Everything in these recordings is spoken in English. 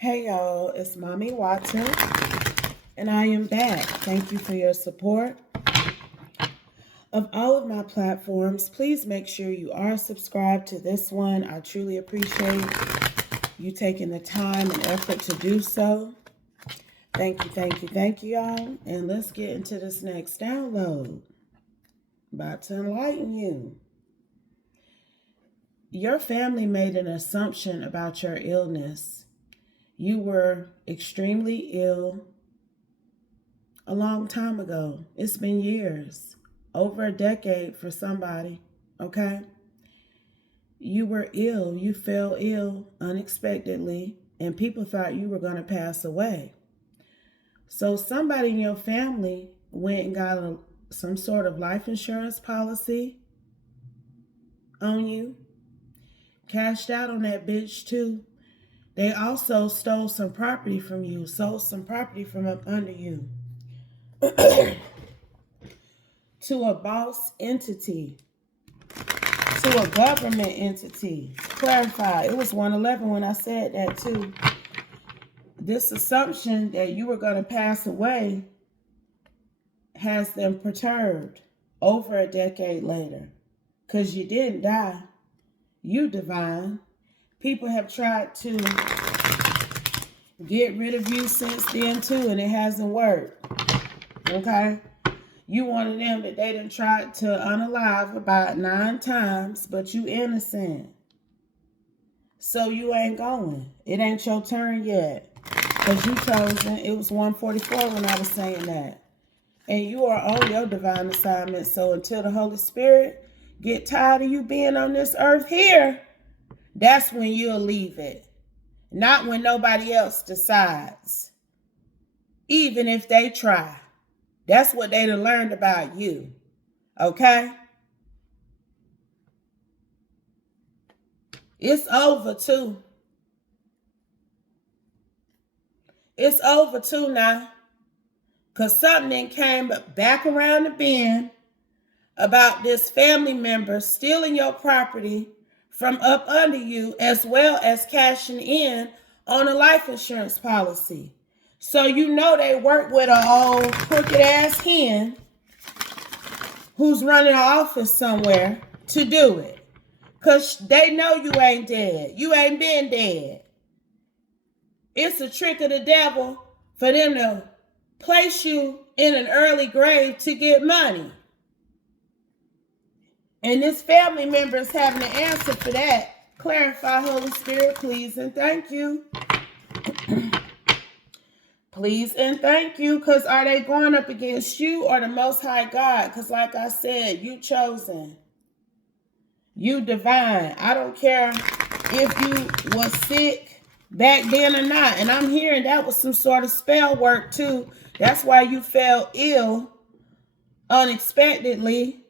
Hey y'all, it's Mami Wata, and I am back. Thank you for your support of all of my platforms. Please make sure you are subscribed to this one. I truly appreciate you taking the time and effort to do so. Thank you, y'all. And let's get into this next download. About to enlighten you. Your family made an assumption about your illness. You were extremely ill a long time ago. It's been years, over a decade for somebody, okay? You were ill. You fell ill unexpectedly, and people thought you were going to pass away. So somebody in your family went and got some sort of life insurance policy on you, cashed out on that bitch too. They also stole some property from you, sold some property from up under you to a boss entity, to a government entity. Clarify, it was 111 when I said that too. This assumption that you were going to pass away has them perturbed over a decade later. Because you didn't die. You divine. People have tried to get rid of you since then too, and it hasn't worked. Okay? You one of them that they done tried to unalive about 9 times, but you innocent. So you ain't going. It ain't your turn yet. Because you chosen. It was 144 when I was saying that. And you are on your divine assignment. So until the Holy Spirit get tired of you being on this earth here, that's when you'll leave it. Not when nobody else decides. Even if they try. That's what they done learned about you. Okay? It's over too. It's over too now. Because something came back around the bend about this family member stealing your property from up under you, as well as cashing in on a life insurance policy. So you know they work with an old crooked ass hen who's running an office somewhere to do it. Because they know you ain't dead. You ain't been dead. It's a trick of the devil for them to place you in an early grave to get money. And this family member is having to answer for that. Clarify, Holy Spirit, please and thank you. Please and thank you. Because are they going up against you or the Most High God? Because like I said, you chosen. You divine. I don't care if you was sick back then or not. And I'm hearing that was some sort of spell work too. That's why you fell ill unexpectedly.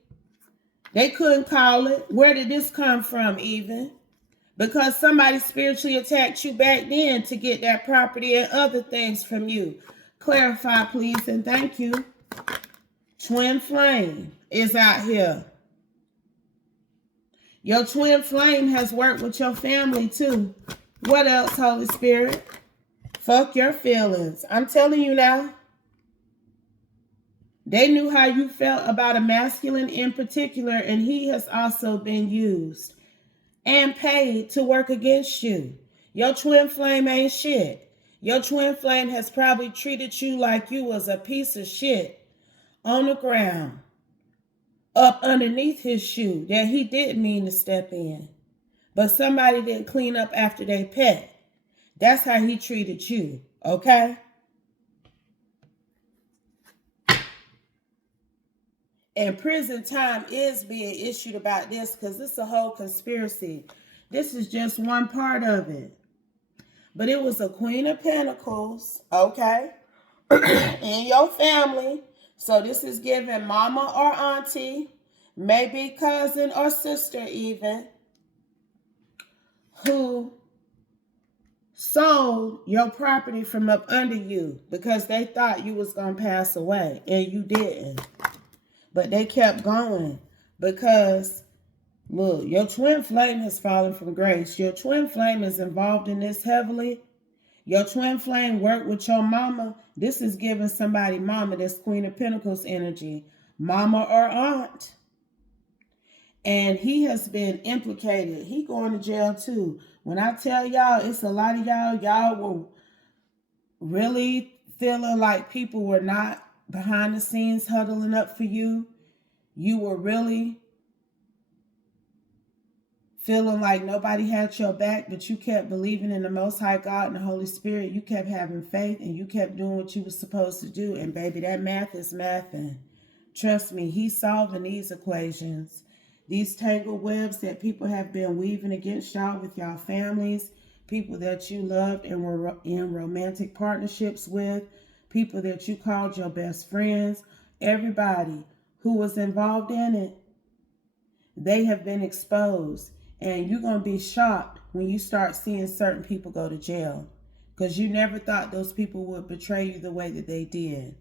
They couldn't call it. Where did this come from even? Because somebody spiritually attacked you back then to get that property and other things from you. Clarify, please, and thank you. Twin flame is out here. Your twin flame has worked with your family too. What else, Holy Spirit? Fuck your feelings. I'm telling you now. They knew how you felt about a masculine in particular, and he has also been used and paid to work against you. Your twin flame ain't shit. Your twin flame has probably treated you like you was a piece of shit on the ground, up underneath his shoe that he didn't mean to step in. But somebody didn't clean up after their pet. That's how he treated you, okay? And prison time is being issued about this because it's a whole conspiracy. This is just one part of it. But it was a Queen of Pentacles, okay, in your family. So this is giving mama or auntie, maybe cousin or sister even, who sold your property from up under you because they thought you was going to pass away and you didn't. But they kept going because, look, your twin flame has fallen from grace. Your twin flame is involved in this heavily. Your twin flame worked with your mama. This is giving somebody mama, this Queen of Pentacles energy, mama or aunt. And he has been implicated. He going to jail too. When I tell y'all, it's a lot of y'all were really feeling like people were not behind the scenes huddling up for you. You were really feeling like nobody had your back, but you kept believing in the Most High God and the Holy Spirit. You kept having faith and you kept doing what you were supposed to do. And baby, that math is mathing. Trust me, he's solving these equations. These tangled webs that people have been weaving against y'all with y'all families, people that you loved and were in romantic partnerships with, people that you called your best friends, everybody who was involved in it, they have been exposed. And you're going to be shocked when you start seeing certain people go to jail, because you never thought those people would betray you the way that they did.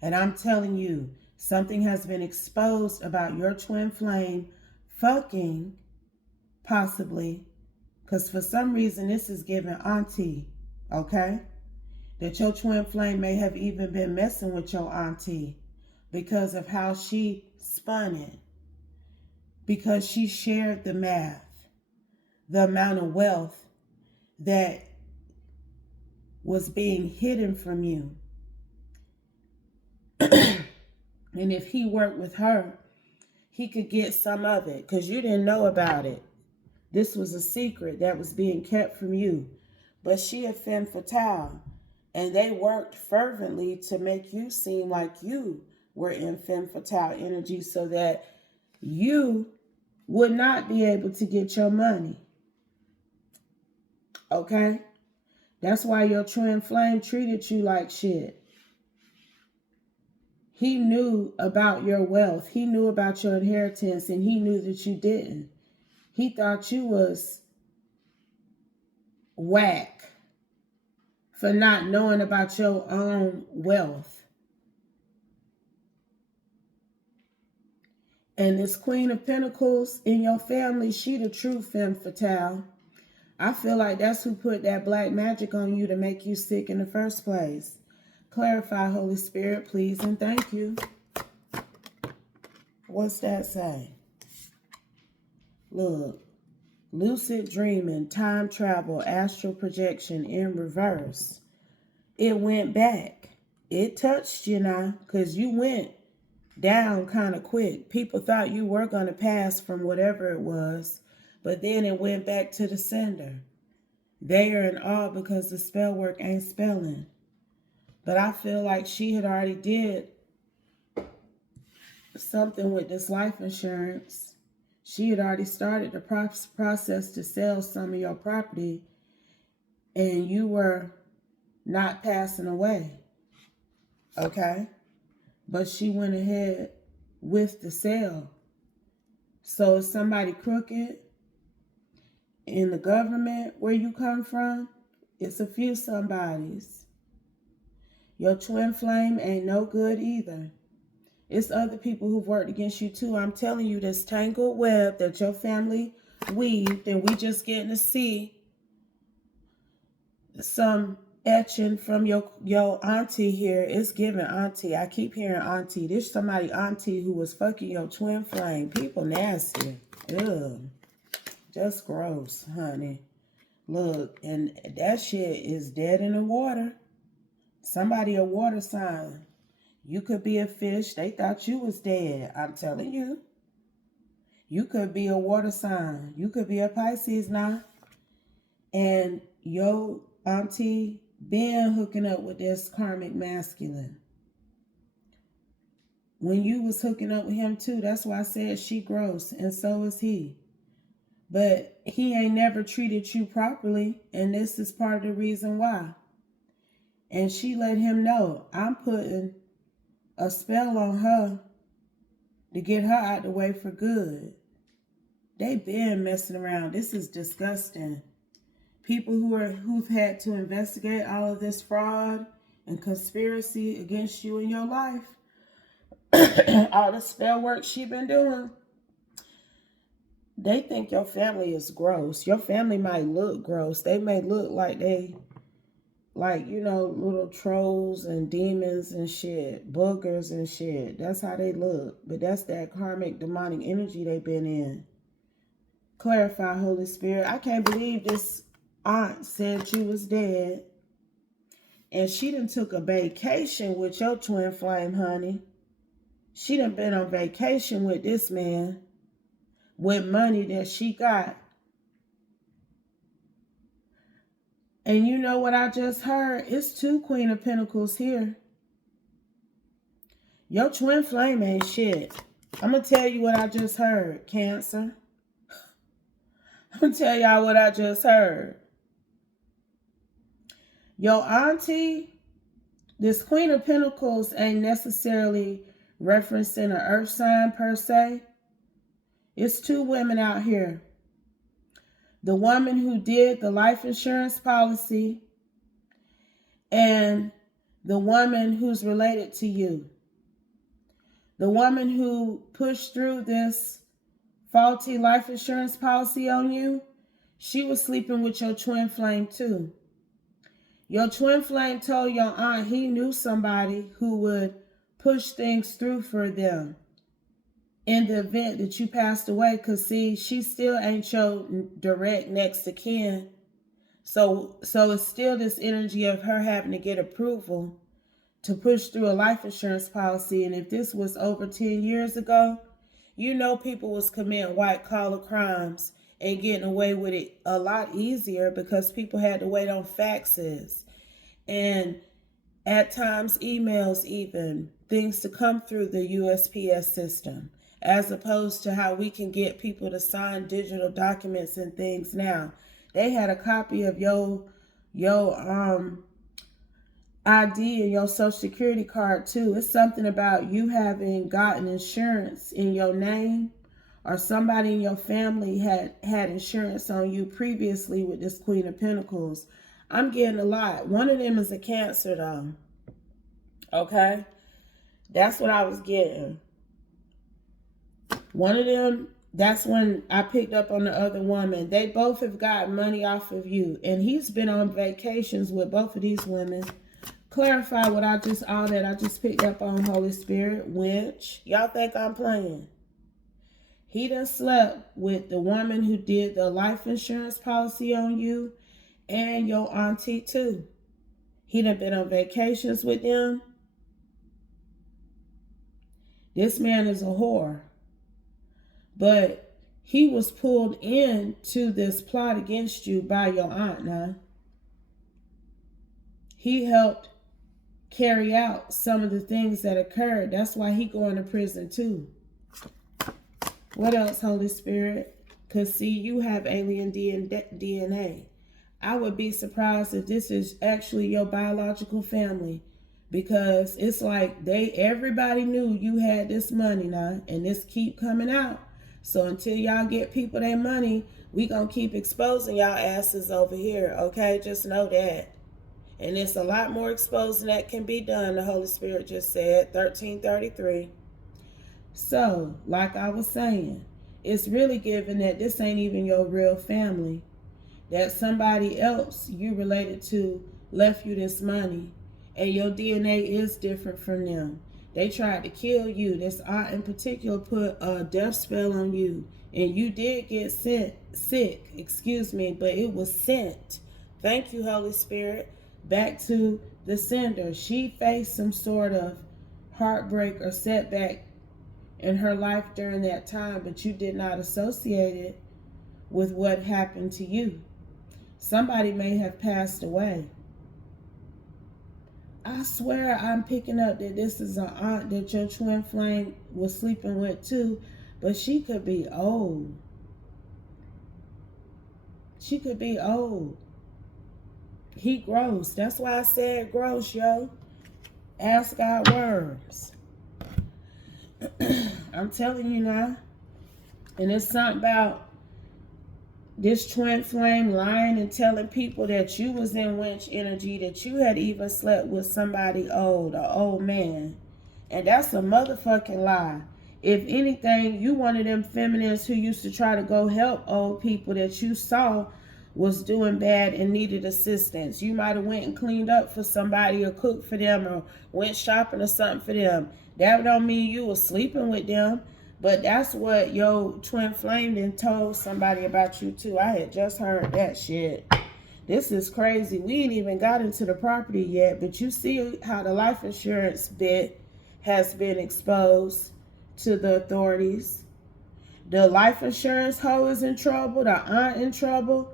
And I'm telling you, something has been exposed about your twin flame fucking, possibly, because for some reason this is giving auntie, okay? That your twin flame may have even been messing with your auntie because of how she spun it. Because she shared the math, the amount of wealth that was being hidden from you. And if he worked with her, he could get some of it because you didn't know about it. This was a secret that was being kept from you. But she a femme fatale, and they worked fervently to make you seem like you were in femme fatale energy so that you would not be able to get your money. Okay? That's why your twin flame treated you like shit. He knew about your wealth. He knew about your inheritance, and he knew that you didn't. He thought you was whack for not knowing about your own wealth. And this Queen of Pentacles in your family, she the true femme fatale. I feel like that's who put that black magic on you to make you sick in the first place. Clarify, Holy Spirit, please, and thank you. What's that say? Look, lucid dreaming, time travel, astral projection in reverse. It went back. It touched you now because you went down kind of quick. People thought you were going to pass from whatever it was, but then it went back to the sender. They are in awe because the spell work ain't spelling. But I feel like she had already did something with this life insurance. She had already started the process to sell some of your property, and you were not passing away. Okay? But she went ahead with the sale. So is somebody crooked in the government where you come from? It's a few somebodies. Your twin flame ain't no good either. It's other people who've worked against you too. I'm telling you, this tangled web that your family weaved, and we just getting to see some etching from your auntie here. It's giving auntie. I keep hearing auntie. There's somebody auntie who was fucking your twin flame. People nasty. Ugh. Just gross, honey. Look, and that shit is dead in the water. Somebody a water sign. You could be a fish. They thought you was dead. I'm telling you. You could be a water sign. You could be a Pisces now. And your auntie been hooking up with this karmic masculine. When you was hooking up with him too, that's why I said she gross, and so is he. But he ain't never treated you properly, and this is part of the reason why. And she let him know, I'm putting a spell on her to get her out the way for good. They been messing around. This is disgusting. People who've had to investigate all of this fraud and conspiracy against you in your life, all the spell work she been doing, they think your family is gross. Your family might look gross. They may look like they like, you know, little trolls and demons and shit, boogers and shit. That's how they look. But that's that karmic demonic energy they've been in. Clarify, Holy Spirit. I can't believe this aunt said you was dead. And she done took a vacation with your twin flame, honey. She done been on vacation with this man with money that she got. And you know what I just heard? It's 2 Queen of Pentacles here. Your twin flame ain't shit. I'm going to tell you what I just heard, Cancer. I'm going to tell y'all what I just heard. Your auntie, this Queen of Pentacles ain't necessarily referencing an earth sign per se. It's 2 women out here. The woman who did the life insurance policy and the woman who's related to you. The woman who pushed through this faulty life insurance policy on you, she was sleeping with your twin flame too. Your twin flame told your aunt he knew somebody who would push things through for them in the event that you passed away. Because, see, she still ain't your direct next to kin. So it's still this energy of her having to get approval to push through a life insurance policy. And if this was over 10 years ago, you know people was committing white collar crimes and getting away with it a lot easier because people had to wait on faxes and at times emails, even things to come through the USPS system, as opposed to how we can get people to sign digital documents and things now. They had a copy of your ID and your social security card too. It's something about you having gotten insurance in your name, or somebody in your family had insurance on you previously with this Queen of Pentacles. I'm getting a lot. One of them is a Cancer though. Okay? That's what I was getting. One of them, that's when I picked up on the other woman. They both have got money off of you. And he's been on vacations with both of these women. Clarify what all that I just picked up on, Holy Spirit. Winch. Y'all think I'm playing? He done slept with the woman who did the life insurance policy on you and your auntie too. He done been on vacations with them. This man is a whore. But he was pulled into this plot against you by your aunt now. He helped carry out some of the things that occurred. That's why he going to prison too. What else, Holy Spirit? Because see, you have alien DNA. I would be surprised if this is actually your biological family, because it's like everybody knew you had this money now, and this keep coming out. So until y'all get people their money, we gonna keep exposing y'all asses over here, okay? Just know that. And it's a lot more exposing that can be done, the Holy Spirit just said, 1333. So, like I was saying, it's really given that this ain't even your real family. That somebody else you related to left you this money. And your DNA is different from them. They tried to kill you. This aunt in particular put a death spell on you. And you did get sick, but it was sent. Thank you, Holy Spirit. Back to the sender. She faced some sort of heartbreak or setback in her life during that time, but you did not associate it with what happened to you. Somebody may have passed away. I swear I'm picking up that this is an aunt that your twin flame was sleeping with too, but she could be old. She could be old. He gross. That's why I said gross, yo. Ask God worms. I'm telling you now. And it's something about this twin flame lying and telling people that you was in winch energy, that you had even slept with somebody old, an old man. And that's a motherfucking lie. If anything, you one of them feminists who used to try to go help old people that you saw was doing bad and needed assistance. You might have went and cleaned up for somebody or cooked for them or went shopping or something for them. That don't mean you was sleeping with them, but that's what your twin flame then told somebody about you too. I had just heard that shit. This is crazy. We ain't even got into the property yet, but you see how the life insurance bit has been exposed to the authorities. The life insurance hoe is in trouble, the aunt in trouble.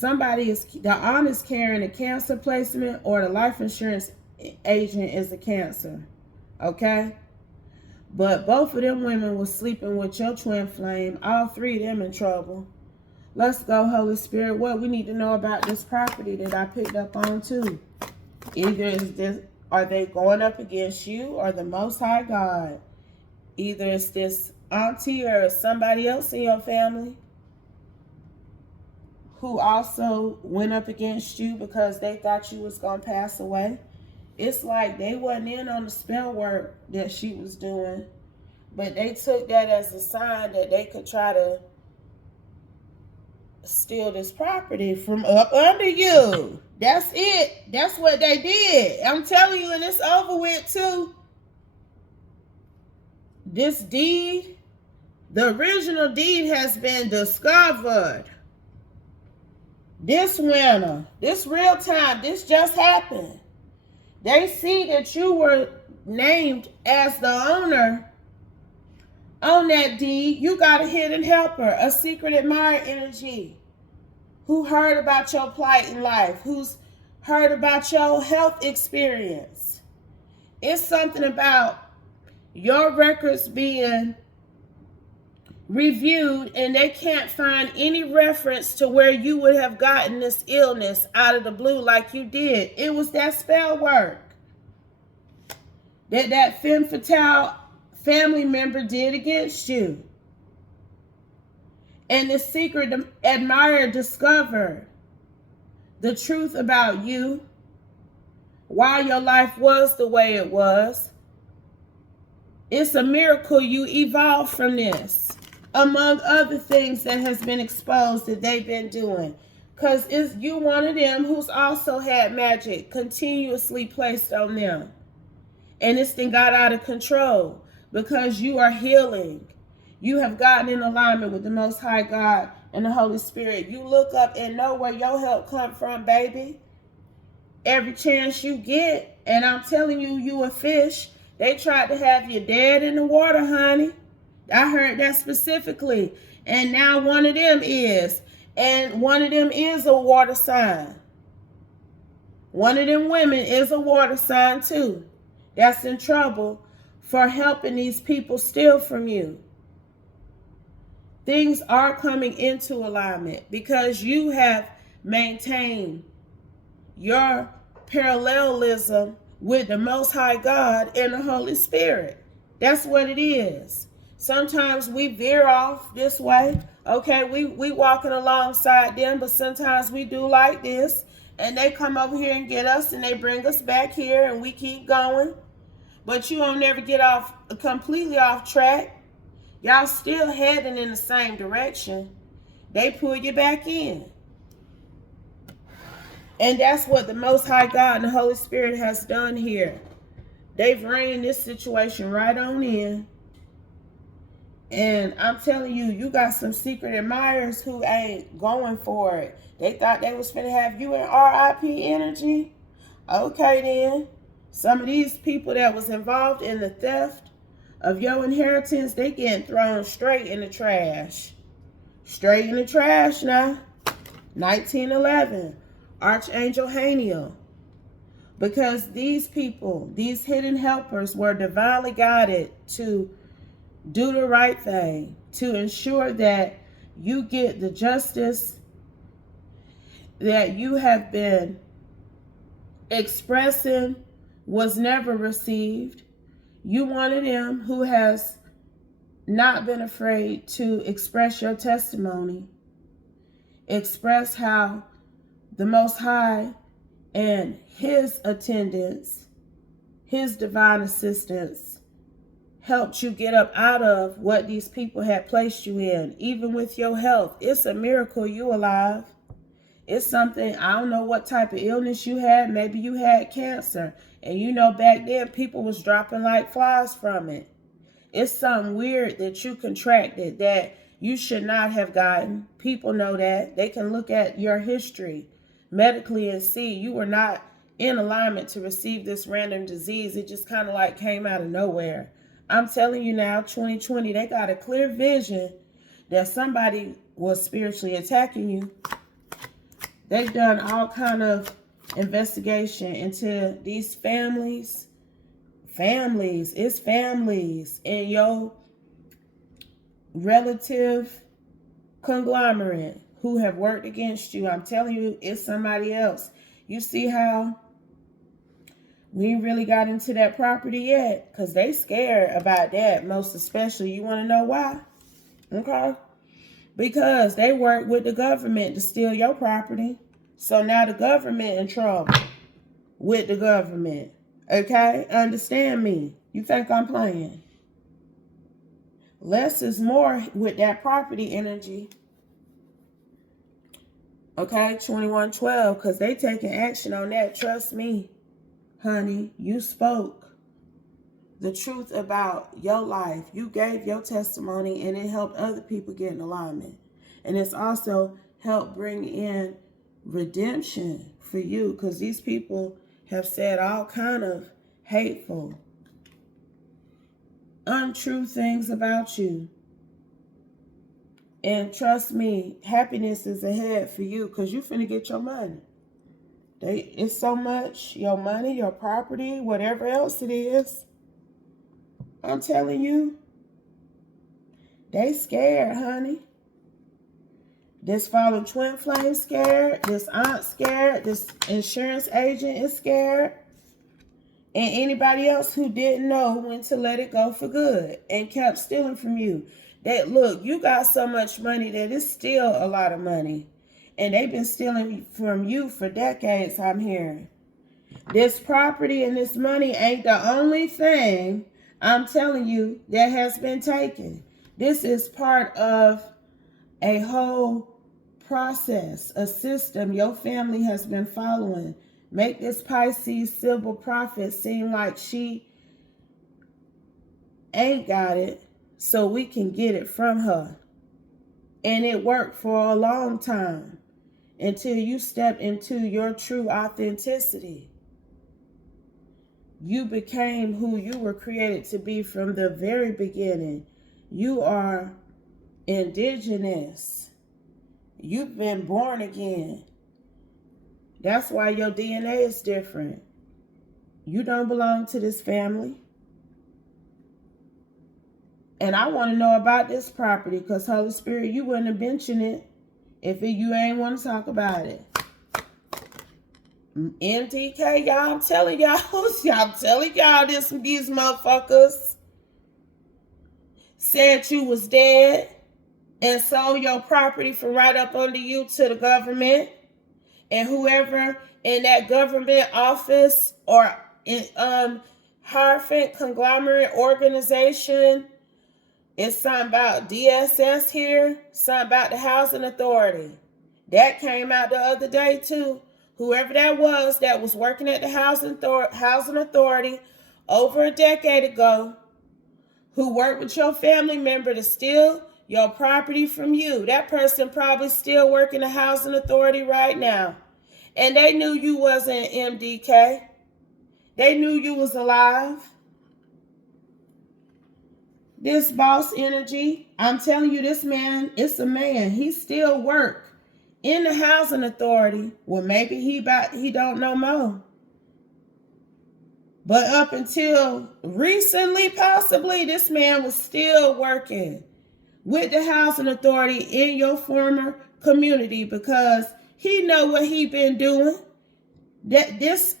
The aunt is carrying a cancer placement, or the life insurance agent is a cancer. Okay? But both of them women was sleeping with your twin flame. All three of them in trouble. Let's go, Holy Spirit. What we need to know about this property that I picked up on too. Are they going up against you or the Most High God? Either it's this auntie or somebody else in your family who also went up against you because they thought you was going to pass away. It's like they wasn't in on the spell work that she was doing, but they took that as a sign that they could try to steal this property from up under you. That's it. That's what they did. I'm telling you, and it's over with too. This deed, the original deed, has been discovered. This winter, this real time, this just happened. They see that you were named as the owner on that deed. You got a hidden helper, a secret admirer energy, who heard about your plight in life, who's heard about your health experience. It's something about your records being reviewed and they can't find any reference to where you would have gotten this illness out of the blue like you did. It was that spell work that femme fatale family member did against you. And the secret admirer discovered the truth about you, why your life was the way it was. It's a miracle you evolved from this, among other things that has been exposed that they've been doing. Because it's you one of them who's also had magic continuously placed on them. And this thing got out of control because you are healing. You have gotten in alignment with the Most High God and the Holy Spirit. You look up and know where your help come from, baby. Every chance you get. And I'm telling you, you a fish. They tried to have you dead in the water, honey. I heard that specifically. And now one of them is. And one of them is a water sign. One of them women is a water sign too. That's in trouble for helping these people steal from you. Things are coming into alignment because you have maintained your parallelism with the Most High God and the Holy Spirit. That's what it is. Sometimes we veer off this way. Okay, we walking alongside them, but sometimes we do like this. And they come over here and get us and they bring us back here and we keep going. But you don't never get off completely off track. Y'all still heading in the same direction. They pull you back in. And that's what the Most High God and the Holy Spirit has done here. They've reined this situation right on in. And I'm telling you, you got some secret admirers who ain't going for it. They thought they was finna have you in RIP energy. Okay then. Some of these people that was involved in the theft of your inheritance, they getting thrown straight in the trash. Straight in the trash now. 1911. Archangel Heinous. Because these people, these hidden helpers, were divinely guided to do the right thing, to ensure that you get the justice that you have been expressing was never received. You one of them who has not been afraid to express your testimony, express how the Most High and his attendants, his divine assistance, helped you get up out of what these people had placed you in, even with your health. It's a miracle you alive. It's something, I don't know what type of illness you had. Maybe you had cancer. And you know back then people was dropping like flies from it. It's something weird that you contracted that you should not have gotten. People know that. They can look at your history medically and see you were not in alignment to receive this random disease. It just kind of like came out of nowhere. I'm telling you now, 2020, they got a clear vision that somebody was spiritually attacking you. They've done all kind of investigation into these families. It's families in your relative conglomerate who have worked against you. I'm telling you, it's somebody else. You see how we ain't really got into that property yet? Because they scared about that, most especially. You want to know why? Okay? Because they work with the government to steal your property. So now the government in trouble with the government. Okay? Understand me. You think I'm playing? Less is more with that property energy. Okay? 2112. Because they taking action on that. Trust me, honey. You spoke the truth about your life. You gave your testimony and it helped other people get in alignment. And it's also helped bring in redemption for you, because these people have said all kind of hateful, untrue things about you. And trust me, happiness is ahead for you, because you finna get your money. It's so much, your money, your property, whatever else it is. I'm telling you, they scared, honey. This fallen twin flame scared. This aunt scared. This insurance agent is scared. And anybody else who didn't know when to let it go for good and kept stealing from you. That, look, you got so much money that it's still a lot of money. And they've been stealing from you for decades, I'm hearing. This property and this money ain't the only thing, I'm telling you, that has been taken. This is part of a whole process, a system your family has been following. Make this Pisces Sybil prophet seem like she ain't got it, so we can get it from her. And it worked for a long time until you step into your true authenticity. You became who you were created to be from the very beginning. You are indigenous. You've been born again. That's why your DNA is different. You don't belong to this family. And I want to know about this property, because Holy Spirit, you wouldn't have mentioned it if you ain't want to talk about it. MDK, y'all, I'm telling y'all, these motherfuckers said you was dead and sold your property from right up under you to the government. And whoever in that government office or in Harford conglomerate organization, it's something about DSS here, something about the housing authority. That came out the other day too. Whoever that was working at the housing authority over a decade ago, who worked with your family member to steal your property from you. That person probably still working the housing authority right now. And they knew you wasn't MDK. They knew you was alive. This boss energy, I'm telling you, this man, it's a man. He still work in the housing authority. Well, maybe he don't know more. But up until recently, possibly, this man was still working with the housing authority in your former community, because he know what he been doing. That this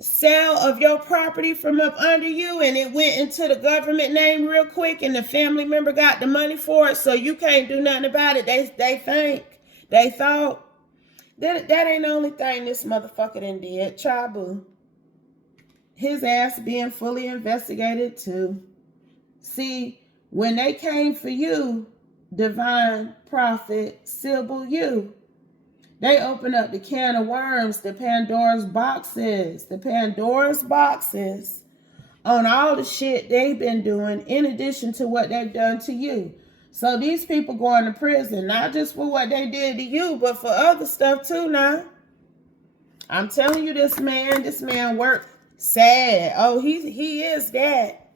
sale of your property from up under you, and it went into the government name real quick, and the family member got the money for it, so you can't do nothing about it. They thought that ain't the only thing this motherfucker done did. Chabu. His ass being fully investigated too. See, when they came for you, divine prophet Sybil, They open up the can of worms, the Pandora's boxes on all the shit they've been doing in addition to what they've done to you. So these people going to prison, not just for what they did to you, but for other stuff too now. I'm telling you, this man worked sad. Oh, he is that.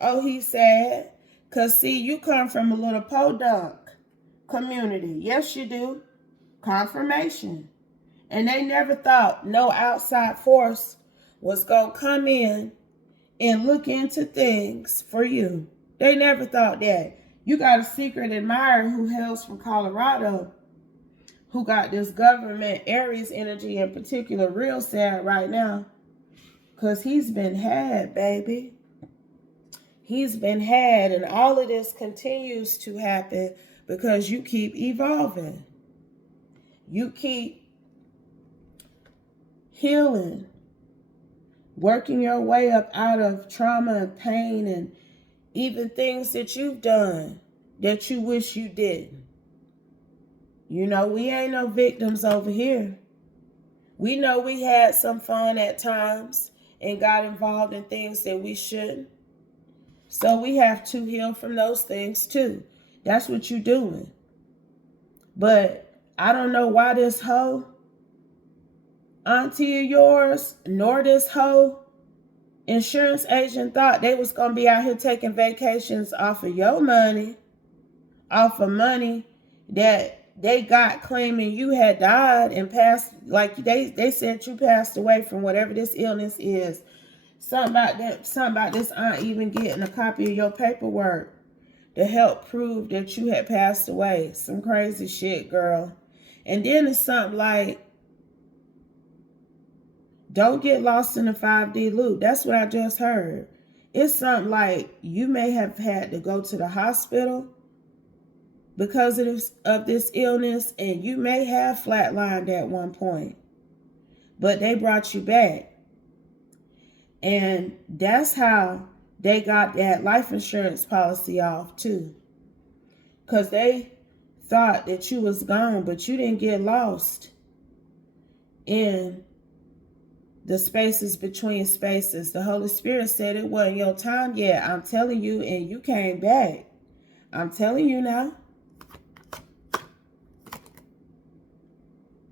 Oh, he's sad. Because, see, you come from a little podunk community. Yes, you do. Confirmation. And they never thought no outside force was going to come in and look into things for you. They never thought that. You got a secret admirer who hails from Colorado, who got this government Aries energy in particular real sad right now. Because he's been had, baby. He's been had, and all of this continues to happen because you keep evolving. You keep healing, working your way up out of trauma and pain and even things that you've done that you wish you didn't. You know, we ain't no victims over here. We know we had some fun at times and got involved in things that we shouldn't. So we have to heal from those things too. That's what you're doing. But I don't know why this hoe, auntie of yours, nor this hoe insurance agent thought they was going to be out here taking vacations off of your money, off of money that they got claiming you had died and passed, like they said you passed away from whatever this illness is. Something about this aunt even getting a copy of your paperwork to help prove that you had passed away. Some crazy shit, girl. And then it's something like, don't get lost in the 5D loop. That's what I just heard. It's something like you may have had to go to the hospital because of this illness, and you may have flatlined at one point, but they brought you back. And that's how they got that life insurance policy off too. Because they thought that you was gone, but you didn't get lost in the spaces between spaces. The Holy Spirit said it wasn't your time yet. I'm telling you, and you came back. I'm telling you now.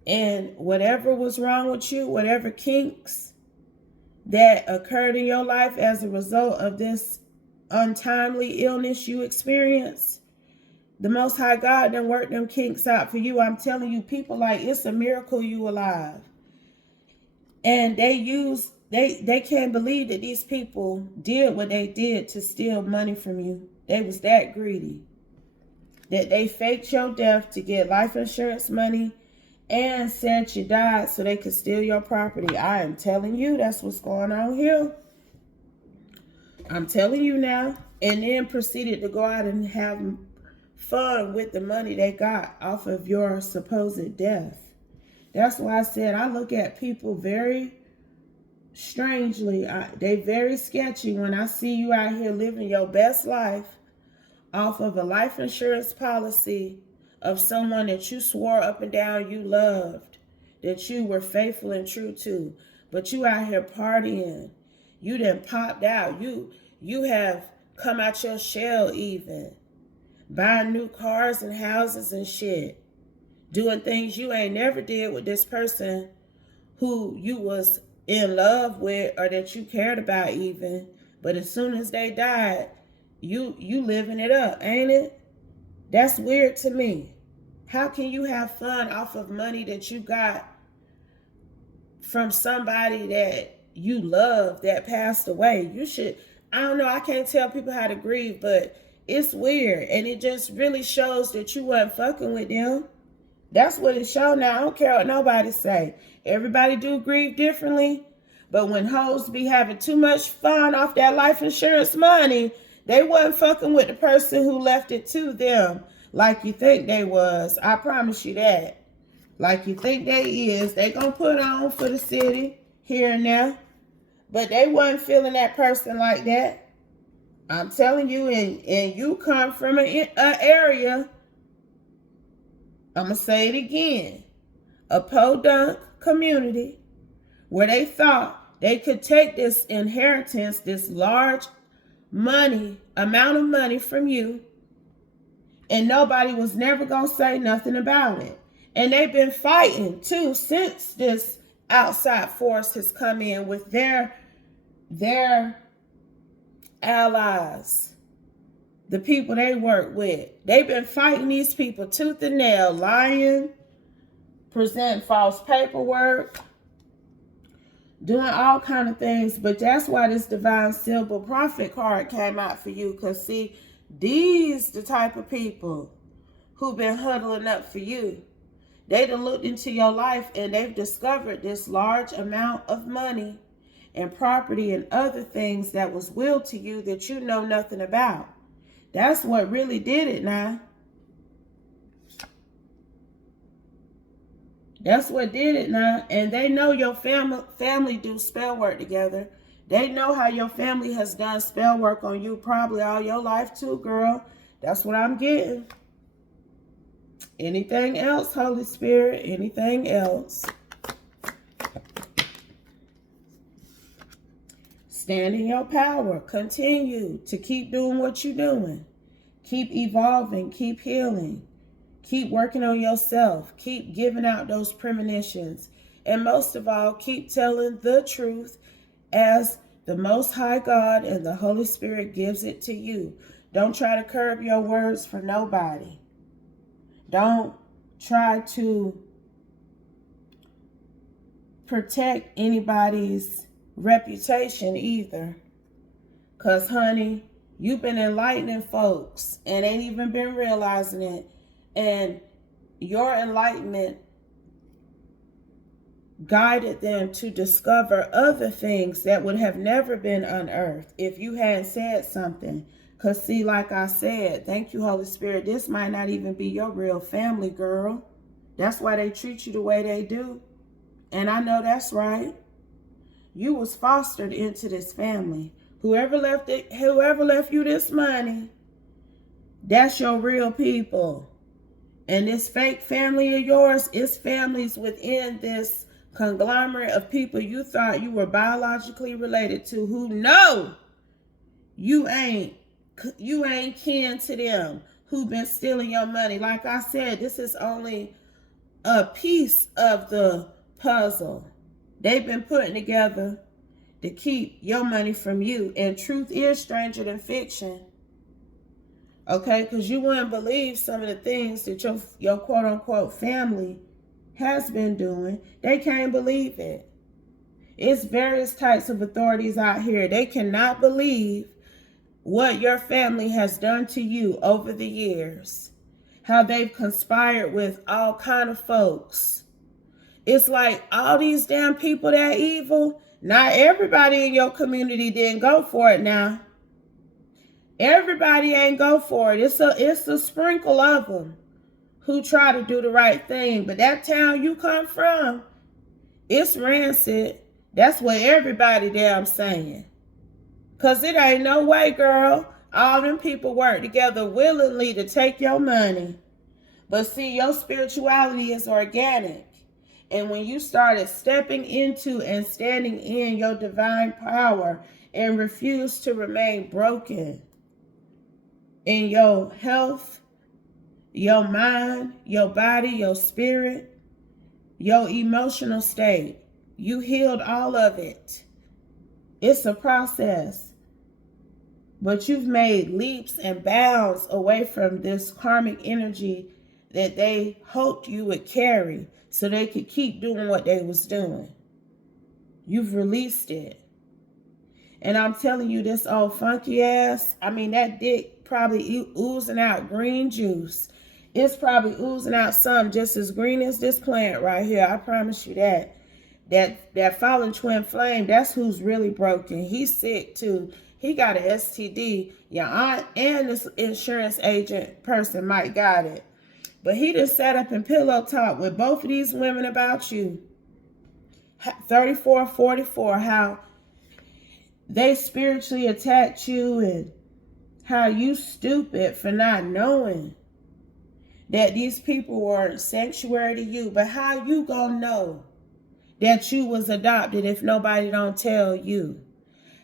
And whatever was wrong with you, whatever kinks that occurred in your life as a result of this untimely illness you experienced, the Most High God done worked them kinks out for you. I'm telling you, people like, it's a miracle you alive. And they can't believe that these people did what they did to steal money from you. They was that greedy that they faked your death to get life insurance money and said you died so they could steal your property. I am telling you, that's what's going on here. I'm telling you now. And then proceeded to go out and have fun with the money they got off of your supposed death. That's why I said I look at people very strangely. They very sketchy when I see you out here living your best life off of a life insurance policy of someone that you swore up and down you loved, that you were faithful and true to, but you out here partying. You done popped out. You have come out your shell even, buying new cars and houses and shit, doing things you ain't never did with this person who you was in love with or that you cared about even. But as soon as they died, you living it up, ain't it? That's weird to me. How can you have fun off of money that you got from somebody that you love that passed away? You should, I don't know, I can't tell people how to grieve, but it's weird. And it just really shows that you wasn't fucking with them. That's what it showed. Now, I don't care what nobody say. Everybody do grieve differently. But when hoes be having too much fun off that life insurance money, they wasn't fucking with the person who left it to them like you think they was. I promise you that. Like you think they is. They gonna put on for the city here and there. But they wasn't feeling that person like that. I'm telling you, and you come from an area, I'm going to say it again, a podunk community where they thought they could take this inheritance, this large amount of money from you, and nobody was never going to say nothing about it. And they've been fighting too since this outside force has come in with their allies, the people they work with. They've been fighting these people tooth and nail, lying, presenting false paperwork, doing all kind of things. But that's why this divine silver prophet card came out for you. Because see, these the type of people who've been huddling up for you. They done looked into your life and they've discovered this large amount of money and property and other things that was willed to you that you know nothing about. That's what really did it now. That's what did it now. And they know your family do spell work together. They know how your family has done spell work on you probably all your life too, girl. That's what I'm getting. Anything else, Holy Spirit? Anything else? Stand in your power. Continue to keep doing what you're doing. Keep evolving. Keep healing. Keep working on yourself. Keep giving out those premonitions. And most of all, keep telling the truth as the Most High God and the Holy Spirit gives it to you. Don't try to curb your words for nobody. Don't try to protect anybody's reputation either. Because, honey, you've been enlightening folks and ain't even been realizing it. And your enlightenment guided them to discover other things that would have never been unearthed if you hadn't said something. Because see, like I said, thank you, Holy Spirit, this might not even be your real family, girl. That's why they treat you the way they do. And I know that's right. You was fostered into this family. Whoever left you this money, that's your real people. And this fake family of yours is families within this conglomerate of people you thought you were biologically related to, who know you ain't kin to them, who've been stealing your money. Like I said, this is only a piece of the puzzle they've been putting together to keep your money from you. And truth is stranger than fiction. Okay, because you wouldn't believe some of the things that your quote-unquote family has been doing. They can't believe it. It's various types of authorities out here. They cannot believe what your family has done to you over the years. How they've conspired with all kind of folks. It's like all these damn people that evil. Not everybody in your community didn't go for it now. Everybody ain't go for it. It's a sprinkle of them who try to do the right thing. But that town you come from, it's rancid. That's what everybody damn saying. Because it ain't no way, girl. All them people work together willingly to take your money. But see, your spirituality is organic. And when you started stepping into and standing in your divine power and refuse to remain broken in your health, your mind, your body, your spirit, your emotional state, you healed all of it. It's a process. But you've made leaps and bounds away from this karmic energy that they hoped you would carry so they could keep doing what they was doing. You've released it. And I'm telling you, this old funky ass, that dick probably oozing out green juice. It's probably oozing out something just as green as this plant right here. I promise you that. That fallen twin flame, that's who's really broken. He's sick too. He got an STD. Your aunt and this insurance agent person might got it. But he just sat up and pillow talk with both of these women about you. 34, 44, how they spiritually attacked you and how you stupid for not knowing that these people were sanctuary to you. But how you gonna know that you was adopted if nobody don't tell you?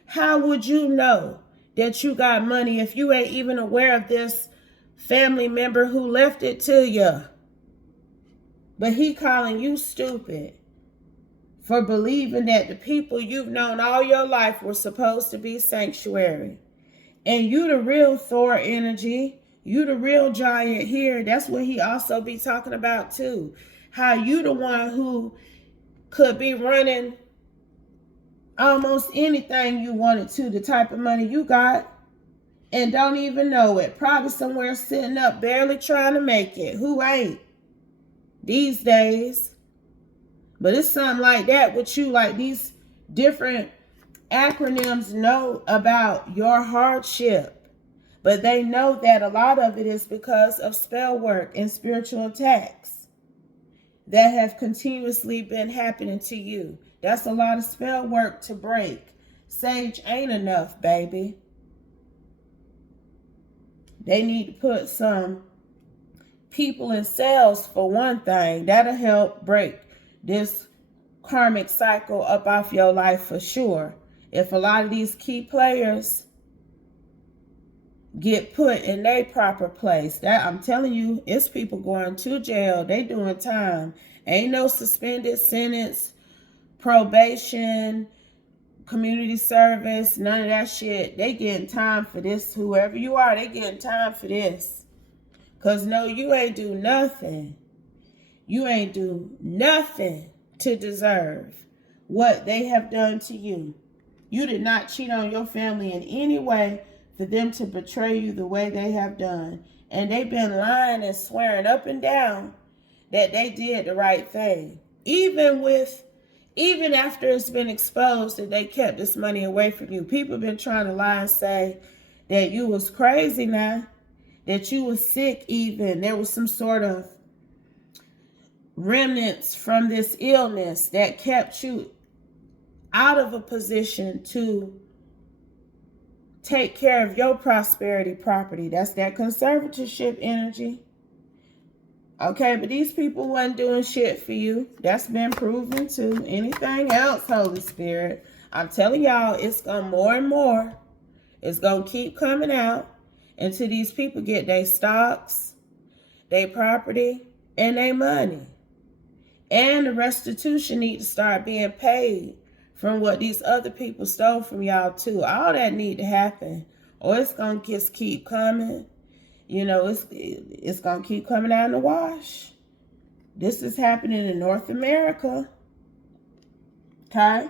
How would you know that you got money if you ain't even aware of this family member who left it to you? But he calling you stupid for believing that the people you've known all your life were supposed to be sanctuary. And you the real Thor energy. You the real giant here. That's what he also be talking about too. How you the one who could be running almost anything you wanted to, the type of money you got, and don't even know it. Probably somewhere sitting up barely trying to make it. Who ain't these days? But it's something like that with you, like these different acronyms know about your hardship. But they know that a lot of it is because of spell work and spiritual attacks that have continuously been happening to you. That's a lot of spell work to break. Sage ain't enough, baby. They need to put some people in cells for one thing. That'll help break this karmic cycle up off your life for sure. If a lot of these key players get put in their proper place, that I'm telling you, it's people going to jail. They doing time. Ain't no suspended sentence, probation, community service, none of that shit. They getting time for this. Whoever you are, they getting time for this. Because no, you ain't do nothing. You ain't do nothing to deserve what they have done to you. You did not cheat on your family in any way for them to betray you the way they have done. And they've been lying and swearing up and down that they did the right thing. Even after it's been exposed that they kept this money away from you. People have been trying to lie and say that you was crazy now, that you was sick even. There was some sort of remnants from this illness that kept you out of a position to take care of your prosperity property. That's that conservatorship energy. Okay, but these people wasn't doing shit for you. That's been proven too. Anything else, Holy Spirit? I'm telling y'all, it's going more and more. It's going to keep coming out until these people get their stocks, their property, and their money. And the restitution need to start being paid from what these other people stole from y'all too. All that need to happen, or it's gonna just keep coming. You know, it's gonna keep coming out in the wash. This is happening in North America. Okay,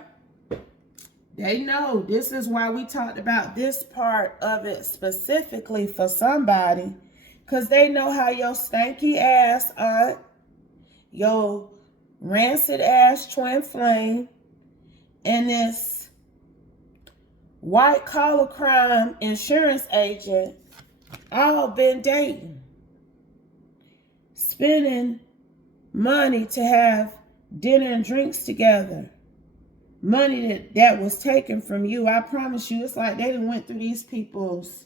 they know. This is why we talked about this part of it specifically for somebody, because they know how your stanky ass aunt, your rancid ass twin flame, and this white collar crime insurance agent all been dating, spending money to have dinner and drinks together, money that was taken from you. I promise you, it's like they done went through these people's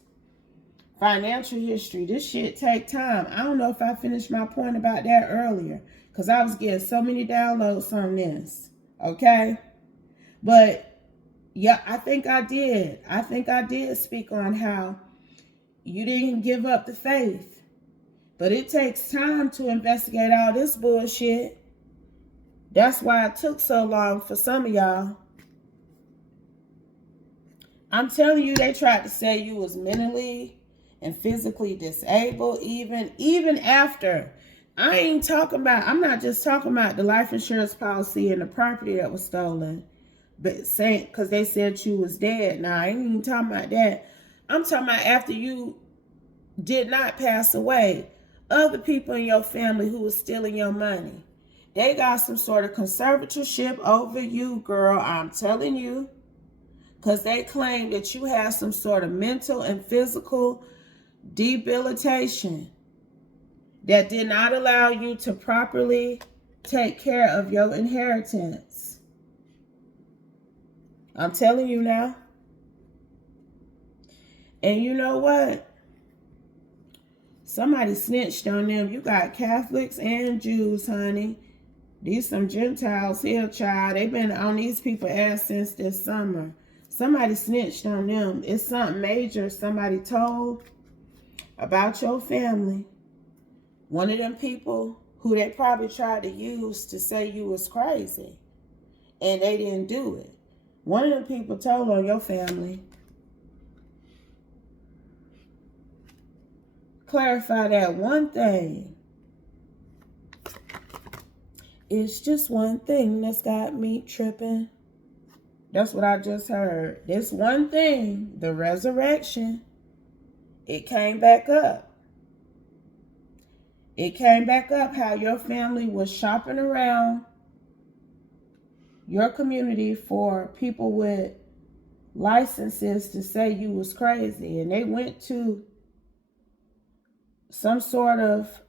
financial history. This shit take time. I don't know if I finished my point about that earlier, because I was getting so many downloads on this. Okay? But yeah, I think I did. I think I did speak on how you didn't give up the faith. But it takes time to investigate all this bullshit. That's why it took so long for some of y'all. I'm telling you, they tried to say you was mentally and physically disabled even after. I'm not just talking about the life insurance policy and the property that was stolen. But saying, because they said you was dead. Now, I ain't even talking about that. I'm talking about after you did not pass away. Other people in your family who was stealing your money. They got some sort of conservatorship over you, girl. I'm telling you. Because they claim that you have some sort of mental and physical debilitation that did not allow you to properly take care of your inheritance. I'm telling you now. And you know what? Somebody snitched on them. You got Catholics and Jews, honey. These some Gentiles here, child. They've been on these people's ass since this summer. Somebody snitched on them. It's something major somebody told about your family. One of them people who they probably tried to use to say you was crazy. And they didn't do it. One of them people told on your family. Clarify that one thing. It's just one thing that's got me tripping. That's what I just heard. This one thing, the resurrection, it came back up. It came back up how your family was shopping around your community for people with licenses to say you was crazy. And they went to some sort of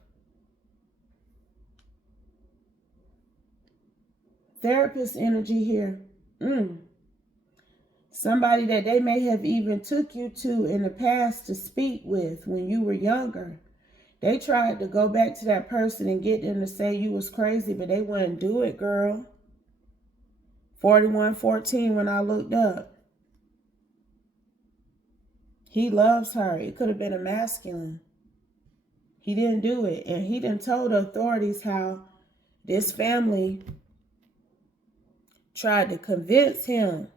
therapist energy here. Somebody that they may have even took you to in the past to speak with when you were younger. They tried to go back to that person and get them to say you was crazy, but they wouldn't do it, girl. 4114 when I looked up. He loves her. It could have been a masculine. He didn't do it. And he done told the authorities how this family tried to convince him.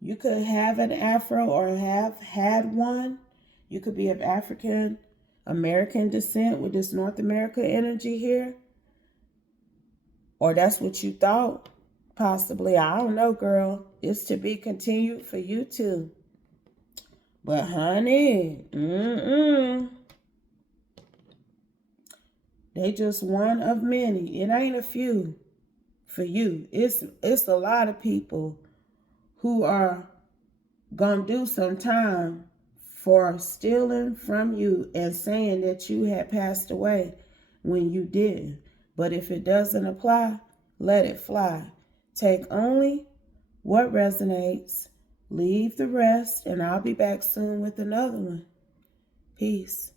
You could have an afro or have had one. You could be of African American descent with this North America energy here. Or that's what you thought. Possibly. I don't know, girl. It's to be continued for you too. But honey, they just one of many. It ain't a few for you. It's a lot of people who are gonna do some time for stealing from you and saying that you had passed away when you didn't. But if it doesn't apply, let it fly. Take only what resonates, leave the rest, and I'll be back soon with another one. Peace.